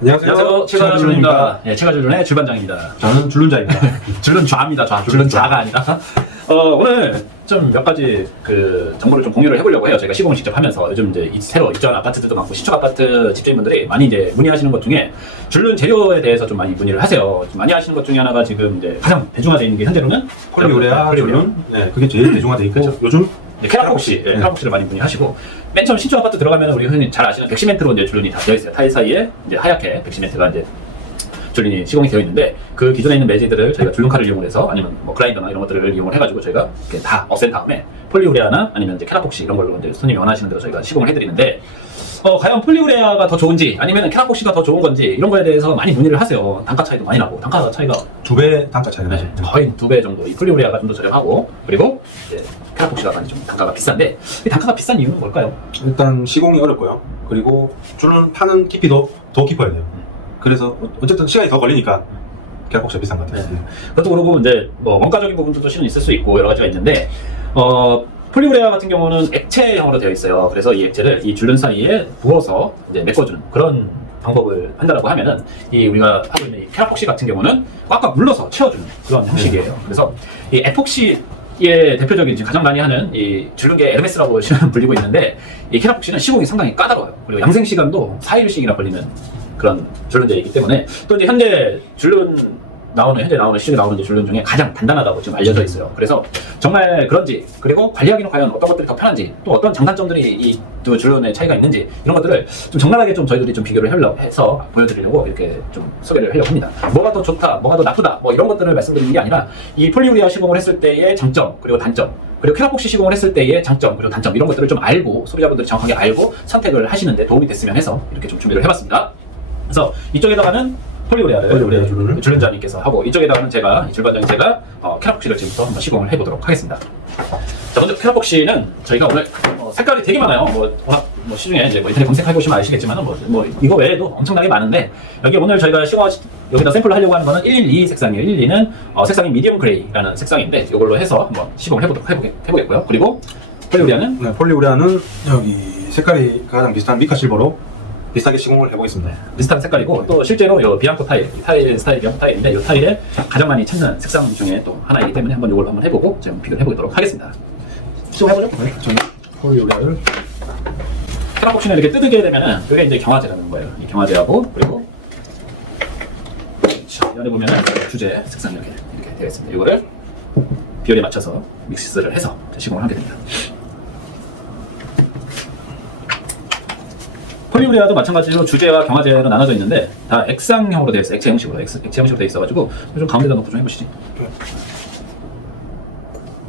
안녕하세요. 최가줄론입니다. 예, 최가줄론의 줄반장입니다. 저는 줄눈자입니다. 줄눈좌입니다. 줄눈자가 아니라. 오늘 좀 몇 가지 정보를 좀 공유를 해보려고 해요. 저희가 시공을 직접 하면서 요즘 이제 새로 입주한 아파트들도 많고 신축 아파트 집주인분들이 많이 이제 문의하시는 것 중에 줄눈 재료에 대해서 좀 많이 문의를 하세요. 좀 많이 하시는 것 중에 하나가 지금 이제 가장 대중화되어 있는 게 현재로는 폴리우레아, 줄눈, 네, 그게 제일 대중화되어 있고 그렇죠. 요즘 캐라폭시, 캐라폭시를 많이 문의하시고 맨 처음 신축 아파트 들어가면 우리 흔히 잘 아시는 백시멘트로 이제 줄눈이 다 되어 있어요. 타일 사이에 이제 하얗게 백시멘트가 이제 줄눈이 시공이 되어 있는데 그 기존에 있는 매지들을 저희가 줄눈칼을 이용해서 아니면 뭐 그라인더나 이런 것들을 이용을 해가지고 저희가 이렇게 다 없앤 다음에 폴리우레아나 아니면 이제 캐라폭시 이런 걸로 이제 손님이 원하시는 대로 저희가 시공을 해드리는데 과연 폴리우레아가 더 좋은지 아니면 캐라폭시가 더 좋은 건지 이런 거에 대해서 많이 문의를 하세요. 단가 차이도 많이 나고 단가 차이가 2배 단가 차이가 나죠. 거의 2배 정도. 이 폴리우레아가 좀 더 저렴하고 그리고 이제 캐라폭시가 많이 좀 단가가 비싼데 이 단가가 비싼 이유는 뭘까요? 일단 시공이 어렵고요. 그리고 줄눈 파는 깊이도 더 깊어야 돼요. 그래서 어쨌든 시간이 더 걸리니까 캐라폭시가 비싼 것 같아요. 네. 그것도 그러고 이제 뭐 원가적인 부분도 실은 있을 수 있고 여러 가지가 있는데 폴리우레아 같은 경우는 액체형으로 되어 있어요. 그래서 이 액체를 이 줄눈 사이에 부어서 이제 메꿔주는 그런 방법을 한다라고 하면은 이 우리가 하고 있는 이 캐라폭시 같은 경우는 꽉꽉 눌러서 채워주는 그런 형식이에요. 그래서 이 에폭시의 대표적인 지금 가장 많이 하는 이 줄눈계 에르메스라고 불리고 있는데 이 캐라폭시는 시공이 상당히 까다로워요. 그리고 양생 시간도 4일씩이나 걸리는 그런 줄눈제이기 때문에 또 이제 현재 시중에 나오는 이제 줄눈 중에 가장 단단하다고 지금 알려져 있어요. 그래서 정말 그런지 그리고 관리하기는 과연 어떤 것들이 더 편한지 또 어떤 장단점들이 이 두 줄눈의 차이가 있는지 이런 것들을 좀 적나라하게 좀 저희들이 좀 비교를 해서 보여드리려고 이렇게 좀 소개를 하려고 합니다. 뭐가 더 좋다, 뭐가 더 나쁘다 뭐 이런 것들을 말씀드리는 게 아니라 이 폴리우레아 시공을 했을 때의 장점 그리고 단점 그리고 캐라폭시 시공을 했을 때의 장점 그리고 단점 이런 것들을 좀 알고 소비자분들이 정확하게 알고 선택을 하시는데 도움이 됐으면 해서 이렇게 좀 준비를 해봤습니다. 그래서 이쪽에다가는 폴리우레아 줄눈자님께서 하고 이쪽에다가는 제가 줄반장인 제가 캐라폭시를 지금부터 한번 시공을 해보도록 하겠습니다. 자, 먼저 캐라폭시는 저희가 오늘 색깔이 되게 많아요. 워낙 시중에 이제 인터넷 검색해 보시면 아시겠지만 이거 외에도 엄청나게 많은데 여기 오늘 저희가 여기다 샘플로 하려고 하는 거는 112 색상이에요. 112는 색상이 미디엄 그레이라는 색상인데 이걸로 해서 한번 시공을 해보겠고요. 그리고 폴리우레아는 네, 폴리우레아는 여기 색깔이 가장 비슷한 미카 실버로 비슷하게 시공을 해보겠습니다. 비슷한 색깔이고 또 실제로 이 비앙코 타일 스타일 비앙코 타일인데 이 타일에 가장 많이 찾는 색상 중에 또 하나이기 때문에 한번 이걸로 한번 해보고 제가 비교를 해보도록 하겠습니다. 시공해보죠. 네, 저는 폴리우레아를 캐라폭시는 이렇게 뜯게 되면은 이게 이제 경화제라는 거예요. 이 경화제하고 그리고 연에 보면은 주제 색상이 이렇게 되어 있습니다. 이거를 비율에 맞춰서 믹스를 해서 시공을 하게 됩니다. 폴리우레아도 마찬가지로 주제와 경화제로 나눠져 있는데 다 액상형으로 되어 있어요. 액체 형식으로 되어 있어가지고 좀 가운데다 놓고 좀 해보시지.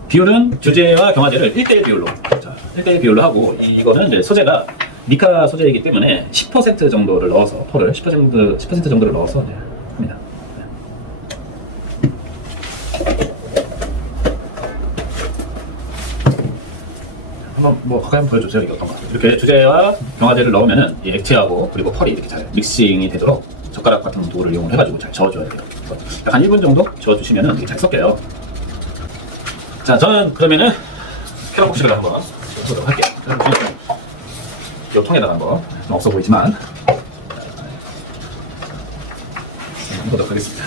비율은 주제와 경화제를 1대1 비율로 1대1 비율로 하고 이거는 이제 소재가 미카 소재이기 때문에 10% 정도를 넣어서 폴을 10% 정도를 넣어서 이제 합니다. 한번 가까이 한번 보여주세요. 이게 어떤가. 이렇게 주제와 경화제를 넣으면은 이 액체하고 그리고 펄이 이렇게 잘 믹싱이 되도록 젓가락 같은 도구를 이용을 해가지고 잘 저어줘야 돼요. 그래서 약 한 1분 정도 저어주시면은 이게 잘 섞여요. 자, 저는 그러면은 캐라폭시를 한번 해보도록 할게요. 이 통에다가 한번 좀 없어 보이지만 해보도록 하겠습니다.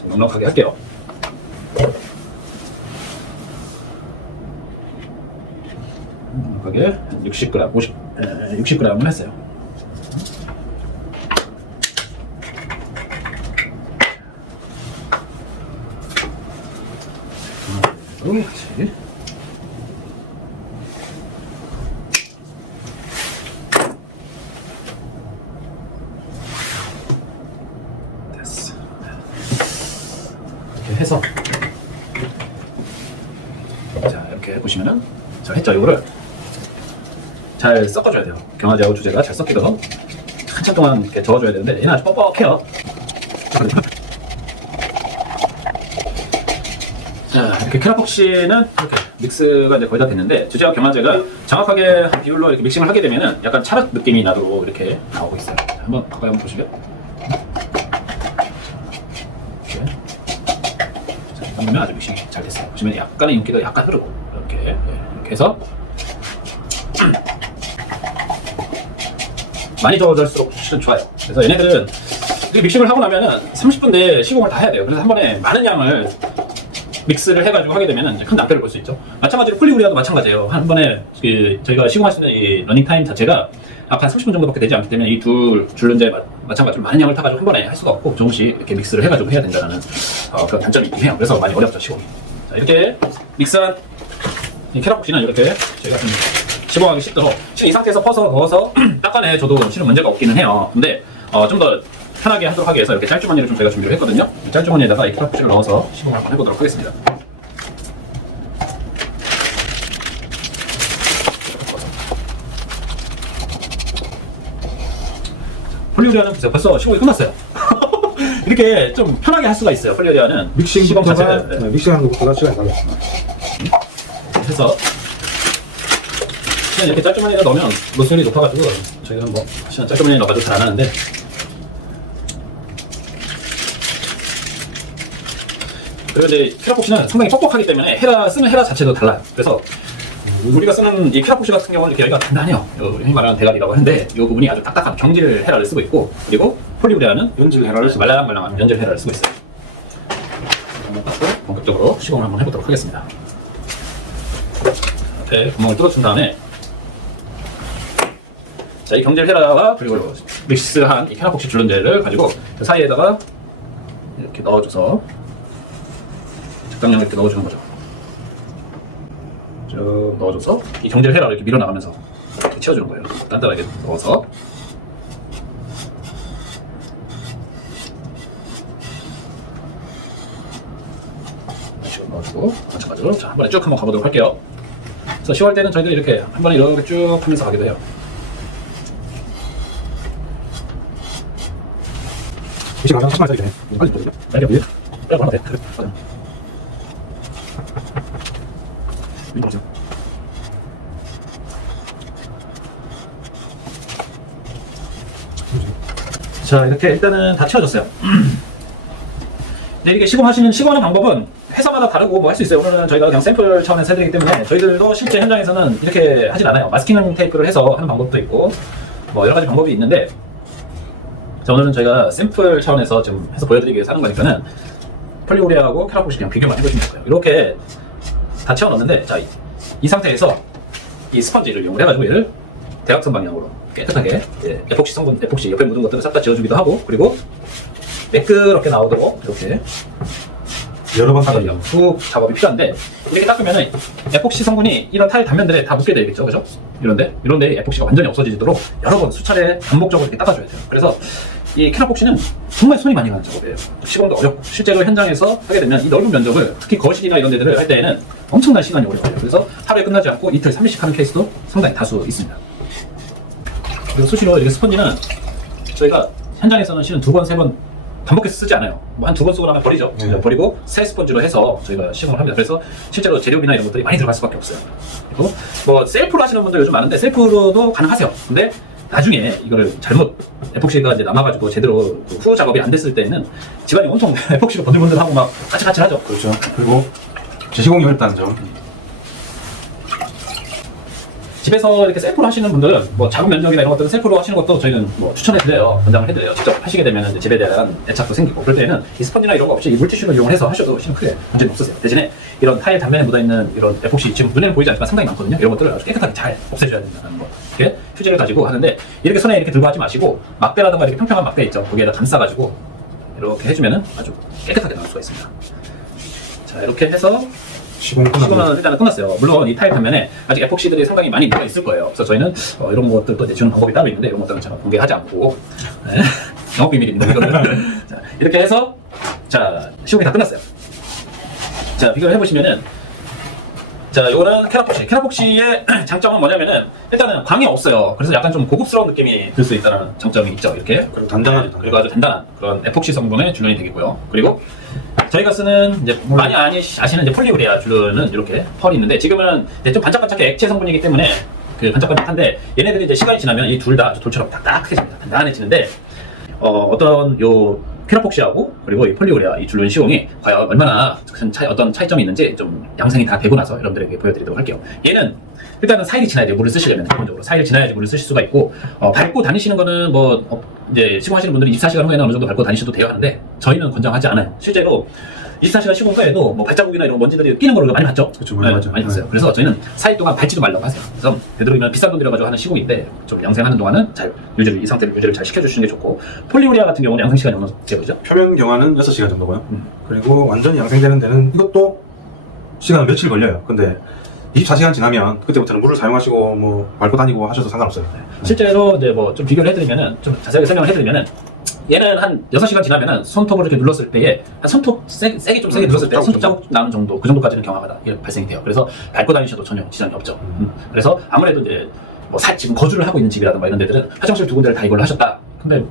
좀 넉넉하게 할게요. 넉넉하게 60g을 했어요. 그렇지. 됐어. 이렇게 해서 자 이렇게 보시면은 자 했죠. 이거를 잘 섞어줘야 돼요. 경화제하고 주제가 잘 섞이도록 한참 동안 이렇게 저어줘야 되는데 얘는 아주 뻑뻑해요. 자, 이렇게 캐라폭시는 이렇게 믹스가 이제 거의 다 됐는데 주제와 경화제가 정확하게 한 비율로 이렇게 믹싱을 하게 되면은 약간 찰흙 느낌이 나도록 이렇게 나오고 있어요. 한번 가까이 한번 보시면 이렇게 자, 보면 아주 믹싱이 잘 됐어요. 보시면 약간의 윤기가 약간 흐르고 이렇게 해서 많이 저어질수록 실은 좋아요. 그래서 얘네들은 이렇게 믹싱을 하고 나면은 30분 내에 시공을 다 해야 돼요. 그래서 한 번에 많은 양을 믹스를 해가지고 하게 되면 이제 큰 낭패를 볼 수 있죠. 마찬가지로 폴리우리아도 마찬가지예요. 한 번에 저희가 시공할 수 있는 이 러닝 타임 자체가 약 한 30분 정도밖에 되지 않기 때문에 이 둘 줄눈제 마찬가지로 많은 양을 타가지고 한 번에 할 수가 없고 조금씩 이렇게 믹스를 해가지고 해야 된다는 그런 단점이 있긴 해요. 그래서 많이 어렵죠, 시공이. 자, 이렇게 믹스한 이 캐럿복시는 이렇게 저희가 좀 시공하기 쉽도록 지금 이 상태에서 퍼서 넣어서 닦아내줘도 실은 문제가 없기는 해요. 근데 좀 더 편하게 하도록 하기 위해서 이렇게 짤주머니를 좀 저희가 준비를 했거든요. 이 짤주머니에다가 이 캐럿복시를 넣어서 시공을 한번 해보도록 하겠습니다. 폴리우리아는 보세요. 벌써 시공이 끝났어요. 이렇게 좀 편하게 할 수가 있어요. 폴리우리아는 시공 자체가 믹싱하는 것보다 시간이 달라요. 해서 그냥 이렇게 짤주머니에 넣으면 노즐이 높아가지고 저희가 뭐 사실은 짤주머니에 넣어가지고 잘 안 하는데 그리고 이제 캐럿복시는 상당히 뻑뻑하기 때문에 쓰는 헤라 자체도 달라요. 그래서 우리가 쓰는 이 캐럿복시 같은 경우는 이렇게 여기가 단단해요. 흔히 말하는 대가리라고 하는데 이 부분이 아주 딱딱한 경질 헤라를 쓰고 있고 그리고 폴리우리아는 연질 헤라를 말랑말랑한 연질 헤라를 쓰고 있어요. 본격적으로 시공을 한번 해보도록 하겠습니다. 이렇게 구멍을 뚫어준 다음에 자, 이 경질 헤라와 그리고 믹스한 이 캐럿복시 줄눈제를 가지고 그 사이에다가 이렇게 넣어줘서 적당량 이렇게 넣어주는 거죠. 쭉 넣어줘서 이 경질 헤라를 이렇게 밀어나가면서 이렇게 채워주는 거예요. 단단하게 넣어서 이렇게 넣어주고 마찬가지로 자, 한 번에 쭉 한번 가보도록 할게요. 그래서 시공할 때는 저희들이 이렇게 한 번에 이렇게 쭉 하면서 가기도 해요. 믹싱 가장 심할 때 빨리 보여요. 빨리 보여요? 빨리 하면 돼. 맞아. 자, 이렇게 일단은 다 채워졌어요. 근데 이렇게 시공하는 방법은 회사마다 다르고 뭐 할 수 있어요. 오늘은 저희가 그냥 샘플 차원에서 해드리기 때문에 저희들도 실제 현장에서는 이렇게 하진 않아요. 마스킹 테이프를 해서 하는 방법도 있고 뭐 여러 가지 방법이 있는데 자, 오늘은 저희가 샘플 차원에서 좀 해서 보여드리기 위해서 하는 거니까는 폴리우리아하고 캐럿복시 그냥 비교만 해보시면 돼요. 이렇게 다 채워넣었는데 자, 이 상태에서 이 스펀지를 이용을 해가지고 얘를 대각선 방향으로 깨끗하게 에폭시 성분, 에폭시 옆에 묻은 것들을 싹 다 지워주기도 하고 그리고 매끄럽게 나오도록 이렇게 여러 번 닦아요. 후 작업이 필요한데 이렇게 닦으면은 에폭시 성분이 이런 타일 단면들에 다 묻게 되겠죠, 그죠? 이런데 에폭시가 완전히 없어지도록 여러 번 수차례 반복적으로 이렇게 닦아줘야 돼요. 그래서 이 캐럿복시는 정말 손이 많이 가는 작업이에요. 시공도 어렵고 실제로 현장에서 하게 되면 이 넓은 면적을 특히 거실이나 이런 데들을 할 때에는 엄청난 시간이 오래 걸려요. 그래서 하루에 끝나지 않고 이틀 3일씩 하는 케이스도 상당히 다수 있습니다. 그리고 수시로 이렇게 스펀지는 저희가 현장에서는 실은 2번, 3번 반복해서 쓰지 않아요. 뭐 한 2번 쓰고 나면 버리죠. 버리고 새 스펀지로 해서 저희가 시공을 합니다. 그래서 실제로 재료비나 이런 것들이 많이 들어갈 수밖에 없어요. 그리고 뭐 셀프로 하시는 분들 요즘 많은데 셀프로도 가능하세요. 근데 나중에 이거를 잘못 에폭시가 이제 남아가지고 제대로 후 작업이 안 됐을 때는 집안이 온통 에폭시로 번들번들하고 막 까칠까칠하죠. 그렇죠. 그리고 재시공이 어렵다는 점. 집에서 이렇게 셀프로 하시는 분들은 뭐 작은 면적이나 이런 것들은 셀프로 하시는 것도 저희는 뭐 추천해드려요. 권장을 해드려요. 직접 하시게 되면 이제 집에 대한 애착도 생기고 그럴 때는 이 스펀지나 이런 거 없이 이 물티슈를 이용해서 하셔도 실은 크게 문제는 없으세요. 대신에 이런 타일 단면에 묻어있는 이런 에폭시 지금 눈에는 보이지 않지만 상당히 많거든요. 이런 것들을 아주 깨끗하게 잘 없애줘야 된다는 거. 이렇게 휴지를 가지고 하는데 이렇게 손에 이렇게 들고 하지 마시고 막대라든가 이렇게 평평한 막대 있죠. 거기에다 감싸가지고 이렇게 해주면은 아주 깨끗하게 나올 수가 있습니다. 자, 이렇게 해서 시공은 일단은 끝났어요. 물론 이 타일 단면에 아직 에폭시들이 상당히 많이 묻어 있을 거예요. 그래서 저희는 이런 것들도 내주는 방법이 따로 있는데 이런 것들은 제가 공개하지 않고 영업 비밀입니다. 이거는. 자, 이렇게 해서 자, 시공이 다 끝났어요. 자, 비교를 해보시면은 자, 이거는 캐럿복시의 장점은 뭐냐면은 일단은 광이 없어요. 그래서 약간 좀 고급스러운 느낌이 들 수 있다는 장점이 있죠. 이렇게 그리고 단단하죠. 그리고 아주 단단한 그런 에폭시 성분의 줄눈이 되겠고요. 그리고 저희가 쓰는 이제 많이 아시는 이제 폴리우리아 줄눈은 이렇게 펄이 있는데 지금은 이제 좀 반짝반짝한 액체 성분이기 때문에 그 반짝반짝한데 얘네들이 이제 시간이 지나면 이 둘 다 돌처럼 딱딱해집니다. 단단해지는데 어떤 요 페라폭시하고 그리고 이 폴리우레아 이 줄눈 시공이 과연 얼마나 어떤 차이점이 있는지 좀 양생이 다 되고 나서 여러분들에게 보여드리도록 할게요. 얘는 일단은 4일이 지나야지 물을 쓰시려면 기본적으로 4일 지나야지 물을 쓰실 수가 있고 밟고 다니시는 거는 이제 시공하시는 분들이 24시간 후에는 어느 정도 밟고 다니셔도 돼요 하는데 저희는 권장하지 않아요. 실제로 24시간 시공 후에도 발자국이나 이런 먼지들이 끼는 걸 많이 봤죠? 그렇죠. 많이 맞아요. 봤어요. 그래서 저희는 4일 동안 밟지도 말라고 하세요. 그래서 되도록이면 비싼 돈 들여가지고 하는 시공인데 좀 양생하는 동안은 잘 이 상태를 유지를 잘 시켜주시는 게 좋고 폴리우레아 같은 경우는 양생 시간이 어느 정도 되죠? 표면 경화는 6시간 정도고요. 그리고 완전히 양생되는 데는 이것도 시간은 며칠 걸려요. 근데 24시간 지나면 그때부터는 물을 사용하시고 뭐 밟고 다니고 하셔도 상관없어요. 실제로 이제 좀 비교를 해드리면은 좀 자세하게 설명을 해드리면은 얘는 한 6시간 지나면은 손톱을 이렇게 눌렀을 때에 한 손톱 세게 눌렀을 때 손톱 자국 나는 정도 그 정도까지는 경화가 발생이 돼요. 그래서 밟고 다니셔도 전혀 지장이 없죠. 그래서 아무래도 이제 지금 거주를 하고 있는 집이라든가 이런 데들은 화장실 두 군데를 다 이걸로 하셨다. 근데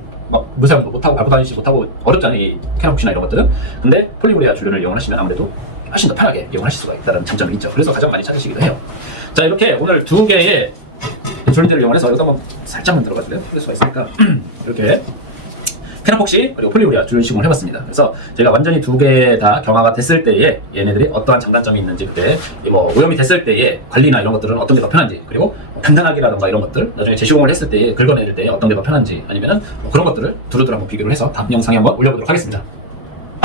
무사용 못하고 밟고 다니시지 못하고 어렵잖아요. 이 캐나혹시나 이런 것들은. 근데 폴리우레아 줄눈을 이용하시면 아무래도 훨씬 더 편하게 이용하실 수가 있다는 장점이 있죠. 그래서 가장 많이 찾으시기도 해요. 자, 이렇게 오늘 두 개의 줄눈들을 이용해서 여기다 한번 살짝만 들어가 줄래요? 풀릴 수가 있으니까 이렇게 페나폭시 그리고 폴리우레아 줄눈 시공을 해봤습니다. 그래서 제가 완전히 두 개 다 경화가 됐을 때에 얘네들이 어떠한 장단점이 있는지 그때 오염이 됐을 때에 관리나 이런 것들은 어떤 게 더 편한지 그리고 단단하기라던가 이런 것들 나중에 재시공을 했을 때에 긁어내릴 때 어떤 게 더 편한지 아니면은 그런 것들을 두루두루 한번 비교를 해서 다음 영상에 한번 올려보도록 하겠습니다.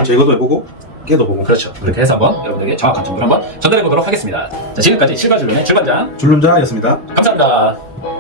제거도 해보고 깨도 보고. 그렇죠. 그렇게 해서 한번 여러분에게 정확한 정보를 한번 전달해 보도록 하겠습니다. 자, 지금까지 실바줄눈의 줄반장 줄눈자였습니다. 감사합니다.